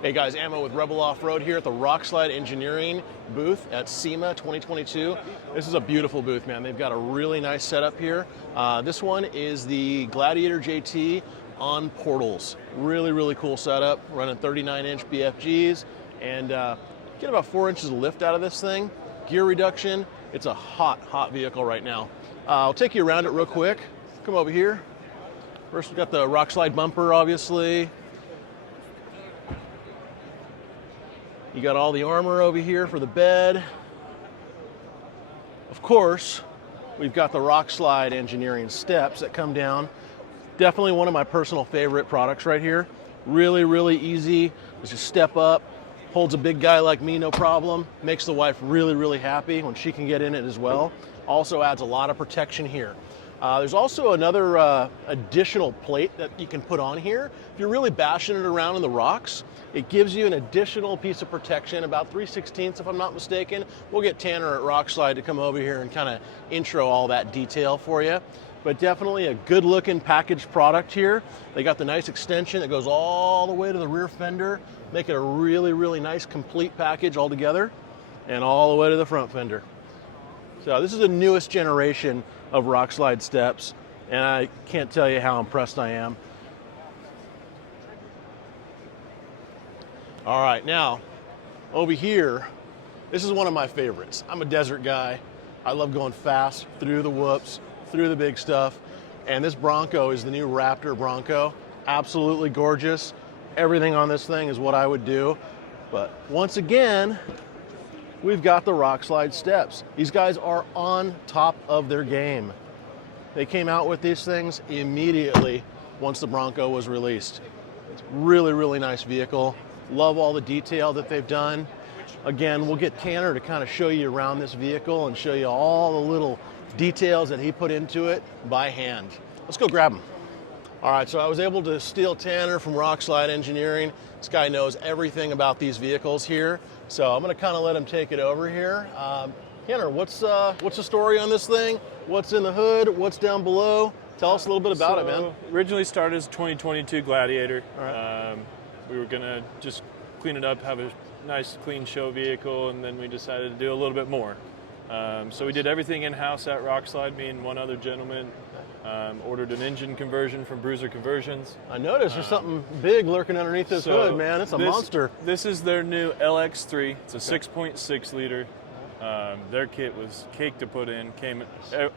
Hey guys, Ammo with Rebel Off-Road here at the Rockslide Engineering booth at SEMA 2022. This is a beautiful booth, man. They've got a really nice setup here. This one is the Gladiator JT on portals. Really, really cool setup, running 39-inch BFGs, and get about 4 inches of lift out of this thing. Gear reduction, it's a hot, hot vehicle right now. I'll take you around it real quick. Come over here. First, we've got the Rockslide bumper, obviously. You got all the armor over here for the bed. Of course, we've got the Rockslide Engineering steps that come down. Definitely one of my personal favorite products right here. Really, really easy. Just step up, holds a big guy like me, no problem. Makes the wife really, really happy when she can get in it as well. Also adds a lot of protection here. There's also another additional plate that you can put on here. If you're really bashing it around in the rocks, it gives you an additional piece of protection, about 3/16 if I'm not mistaken. We'll get Tanner at Rockslide to come over here and kind of intro all that detail for you. But definitely a good looking packaged product here. They got the nice extension that goes all the way to the rear fender, make it a really, really nice complete package altogether, and all the way to the front fender. So this is the newest generation of Rockslide steps, and I can't tell you how impressed I am. All right, now over here, this is one of my favorites. I'm a desert guy. I love going fast through the whoops, through the big stuff, and this Bronco is the new Raptor Bronco. Absolutely gorgeous. Everything on this thing is what I would do. But once again, we've got the Rockslide steps. These guys are on top of their game. They came out with these things immediately once the Bronco was released. It's really, really nice vehicle. Love all the detail that they've done. Again, we'll get Tanner to kind of show you around this vehicle and show you all the little details that he put into it by hand. Let's go grab him. All right, so I was able to steal Tanner from Rockslide Engineering. This guy knows everything about these vehicles here. So I'm gonna kind of let him take it over here. Tanner, what's the story on this thing? What's in the hood? What's down below? Tell us a little bit about it, man. Originally started as a 2022 Gladiator. All right. We were gonna just clean it up, have a nice clean show vehicle, and then we decided to do a little bit more. So we did everything in-house at Rockslide, me and one other gentleman. Ordered an engine conversion from Bruiser Conversions. I noticed there's something big lurking underneath this hood, man. It's a monster. This is their new LX3. It's a 6.6 liter. Their kit was cake to put in.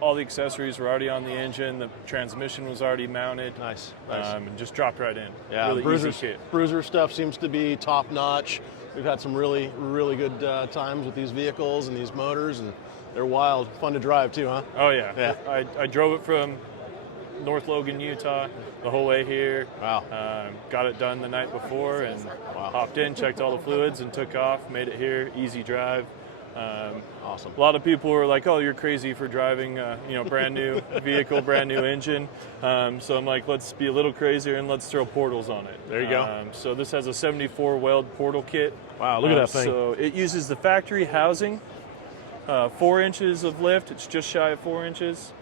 All the accessories were already on the engine. The transmission was already mounted. Nice. And just dropped right in. Yeah, really easy kit. Bruiser stuff seems to be top notch. We've had some really, really good times with these vehicles and these motors, and they're wild. Fun to drive too, huh? Oh yeah. Yeah. I drove it from North Logan, Utah, the whole way here. Wow. Got it done the night before and hopped in, checked all the fluids, and took off. Made it here, easy drive. Awesome. A lot of people were like, "Oh, you're crazy for driving, brand new vehicle, brand new engine." So I'm like, let's be a little crazier and let's throw portals on it. There you go. So this has a 74 weld portal kit. Wow, look at that thing. So it uses the factory housing, 4 inches of lift. It's just shy of 4 inches.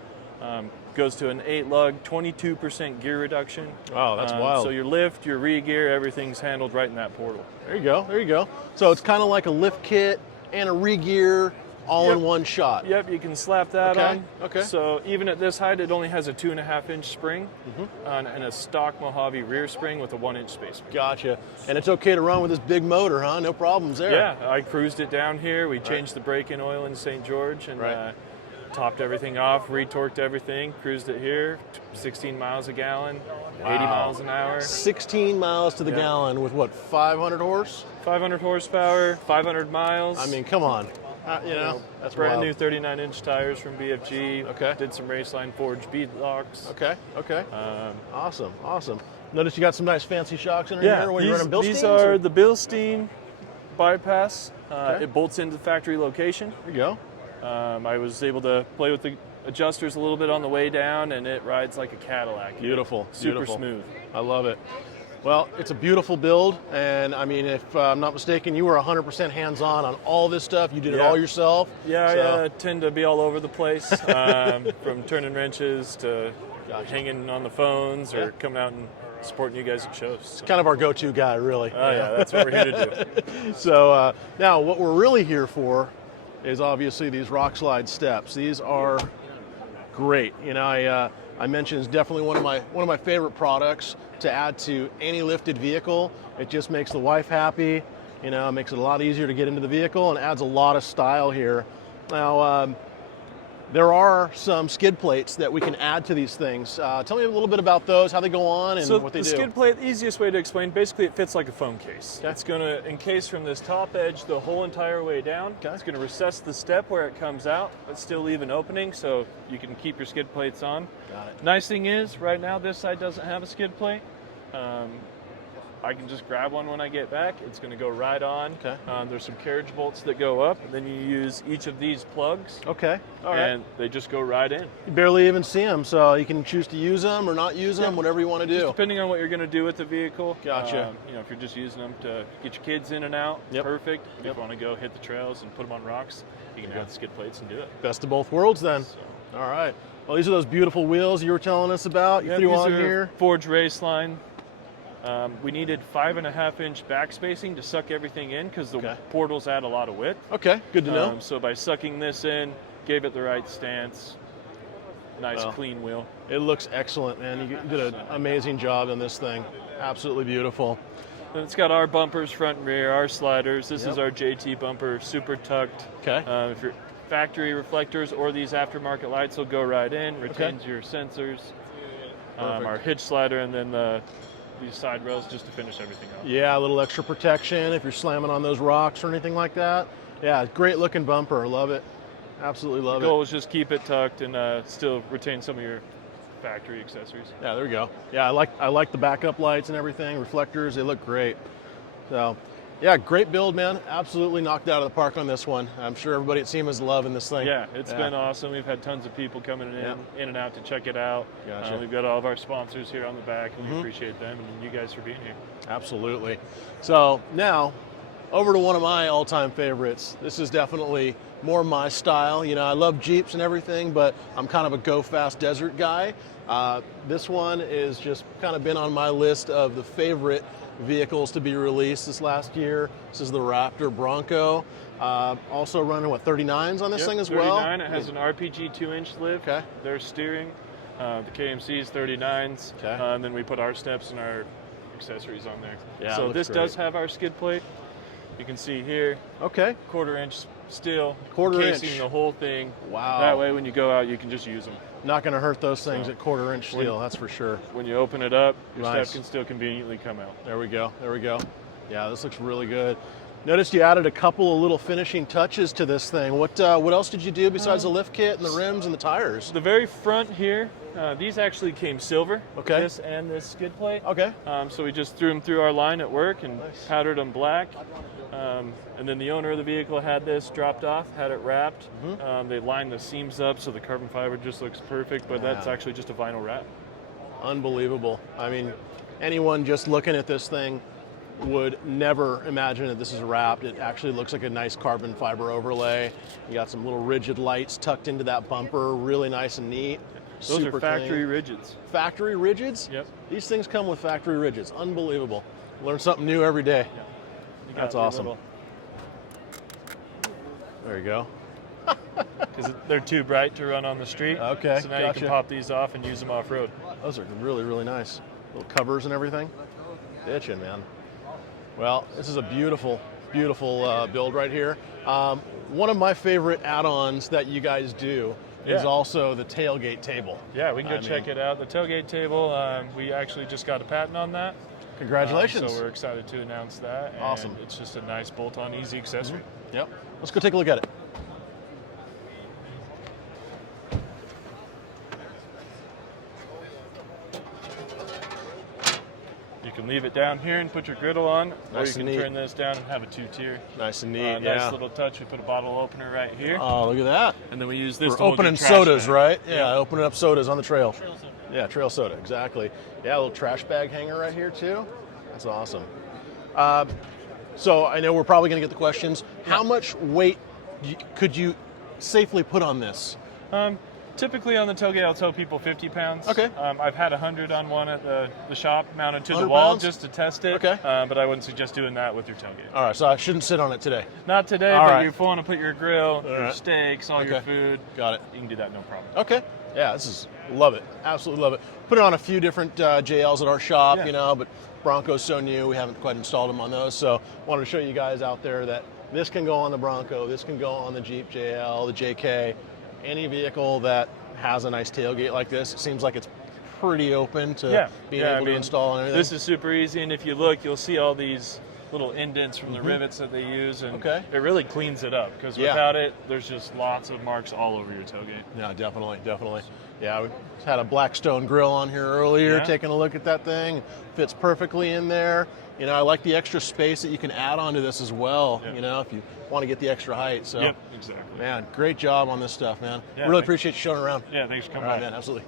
Goes to an 8 lug, 22% gear reduction. Wow, that's wild. So your lift, your re-gear, everything's handled right in that portal. There you go. There you go. So it's kind of like a lift kit and a re-gear all in one shot. Yep, you can slap that on. Okay. So even at this height, it only has a 2.5-inch spring and a stock Mojave rear spring with a 1-inch spacer. Gotcha. And it's okay to run with this big motor, huh? No problems there. Yeah, I cruised it down here. We changed the brake-in oil in St. George and topped everything off, retorqued everything, cruised it here, 16 miles a gallon, 80 miles an hour. 16 miles to the gallon with what, 500 horse? 500 horsepower, 500 miles. I mean, come on. That's brand wild. new 39-inch tires from BFG. Okay. Did some Raceline forged bead locks. Okay. Awesome. Notice you got some nice fancy shocks in here. When you're running Bilsteins? These are the Bilstein bypass. It bolts into the factory location. There you go. I was able to play with the adjusters a little bit on the way down, and it rides like a Cadillac. Beautiful. Super smooth. I love it. Well, it's a beautiful build, and I mean, if I'm not mistaken, you were 100% hands-on on all this stuff. You did it all yourself. Yeah, I tend to be all over the place, from turning wrenches to hanging on the phones or coming out and supporting you guys at shows. It's kind of our go-to guy, really. Oh yeah, that's what we're here to do. So now what we're really here for is obviously these rock slide steps. These are great. You know, I mentioned it's definitely one of my favorite products to add to any lifted vehicle. It just makes the wife happy. You know, it makes it a lot easier to get into the vehicle and adds a lot of style here. Now, there are some skid plates that we can add to these things. Tell me a little bit about those, how they go on, and what they do. So the skid plate, the easiest way to explain, basically it fits like a phone case. Okay. It's going to encase from this top edge the whole entire way down. Okay. It's going to recess the step where it comes out, but still leave an opening so you can keep your skid plates on. Got it. Nice thing is, right now this side doesn't have a skid plate. I can just grab one when I get back. It's going to go right on. Okay. There's some carriage bolts that go up, and then you use each of these plugs. Okay. All right. And they just go right in. You barely even see them, so you can choose to use them or not use them, whatever you want to do. Just depending on what you're going to do with the vehicle. Gotcha. You know, if you're just using them to get your kids in and out, Yep. perfect. If you want to go hit the trails and put them on rocks, you can add the skid plates and do it. Best of both worlds, then. So. All right. Well, these are those beautiful wheels you were telling us about. You threw these on are here. Forge race line. We needed 5.5-inch back spacing to suck everything in because the portals add a lot of width. Okay, good to know. So by sucking this in, gave it the right stance. Nice, clean wheel. It looks excellent, man. You did an amazing job on this thing. Absolutely beautiful. And it's got our bumpers front and rear, our sliders. This is our JT bumper, super tucked. Okay. If your factory reflectors or these aftermarket lights will go right in, retains your sensors. Our hitch slider, and then these side rails just to finish everything up. Yeah, a little extra protection if you're slamming on those rocks or anything like that. Yeah, great looking bumper. Love it. Absolutely love it. The goal is just keep it tucked and still retain some of your factory accessories. Yeah, there we go. Yeah, I like the backup lights and everything, reflectors. They look great. So, yeah, great build, man. Absolutely knocked out of the park on this one. I'm sure everybody at SEMA is loving this thing. Yeah, it's been awesome. We've had tons of people coming in and out to check it out. Gotcha. We've got all of our sponsors here on the back, and we appreciate them and you guys for being here. Absolutely. So now, over to one of my all-time favorites. This is definitely more my style. You know, I love Jeeps and everything, but I'm kind of a go-fast desert guy. This one is just kind of been on my list of the favorite vehicles to be released this last year. This is the Raptor Bronco. Also running, 39s on this thing as well? 39. It has an RPG 2-inch lift. Okay. Their steering. The KMC's 39s. Okay. And then we put our steps and our accessories on there. Yeah, so it this looks great. does have our skid plate. You can see here. Okay. 1/4-inch steel. Quarter encasing inch. the whole thing. Wow. That way when you go out, you can just use them. Not going to hurt those things at 1/4-inch steel, that's for sure. When you open it up, your Nice. step can still conveniently come out. There we go. There we go. Yeah, this looks really good. Noticed you added a couple of little finishing touches to this thing. What else did you do besides the lift kit and the rims and the tires? The very front here, these actually came silver. Okay. This and this skid plate. Okay. So we just threw them through our line at work and powdered them black. And then the owner of the vehicle had this dropped off, had it wrapped. They lined the seams up so the carbon fiber just looks perfect, but that's actually just a vinyl wrap. Unbelievable. I mean, anyone just looking at this thing would never imagine that this is wrapped. It actually looks like a nice carbon fiber overlay. You got some little rigid lights tucked into that bumper, really nice and neat. Those Super are factory clean. rigids. Factory rigids? Yep. These things come with factory rigids. Unbelievable. Learn something new every day. You got That's your awesome. little- There you go. Because they're too bright to run on the street. Okay, So now you gotcha. can pop these off and use them off-road. Those are really, really nice. Little covers and everything. Bitchin', man. Well, this is a beautiful, beautiful build right here. One of my favorite add-ons that you guys do is also the tailgate table. Yeah, we can go check it out. The tailgate table, we actually just got a patent on that. Congratulations. So we're excited to announce that. And Awesome. It's just a nice bolt-on easy accessory. Yep. Let's go take a look at it. You can leave it down here and put your griddle on, or Nice you and can neat. turn this down and have a 2-tier. Nice and neat, Nice little touch. We put a bottle opener right here, Oh, look at that. and then we use this We're to hold your opening trash sodas, bag. right? Yeah, opening up sodas on the trail. Yeah, trail soda, exactly. Yeah, a little trash bag hanger right here too. That's awesome. So I know we're probably going to get the questions. How much weight could you safely put on this? Typically on the tailgate, I'll tell people 50 pounds. Okay. I've had 100 on one at the shop mounted to the 100 wall pounds? just to test it. Okay. But I wouldn't suggest doing that with your tailgate. All right, so I shouldn't sit on it today. Not today, All but right. you want to put your grill, your right. steaks, all your Okay. food. Got it. You can do that, no problem. Okay. Yeah, love it. Absolutely love it. Put it on a few different JLs at our shop, Yeah. but Bronco's so new, we haven't quite installed them on those. So wanted to show you guys out there that this can go on the Bronco, this can go on the Jeep JL, the JK, any vehicle that has a nice tailgate like this. It seems like it's pretty open to being able to install and everything. This is super easy, and if you look, you'll see all these little indents from the rivets that they use, and it really cleans it up, because without it, there's just lots of marks all over your tailgate. Yeah, definitely. Yeah, we had a Blackstone grill on here earlier, taking a look at that thing. Fits perfectly in there. I like the extra space that you can add onto this as well, if you want to get the extra height. So, Yep, exactly. man, great job on this stuff, man. Yeah, really appreciate you showing around. Yeah, thanks for coming All right, by. man, absolutely.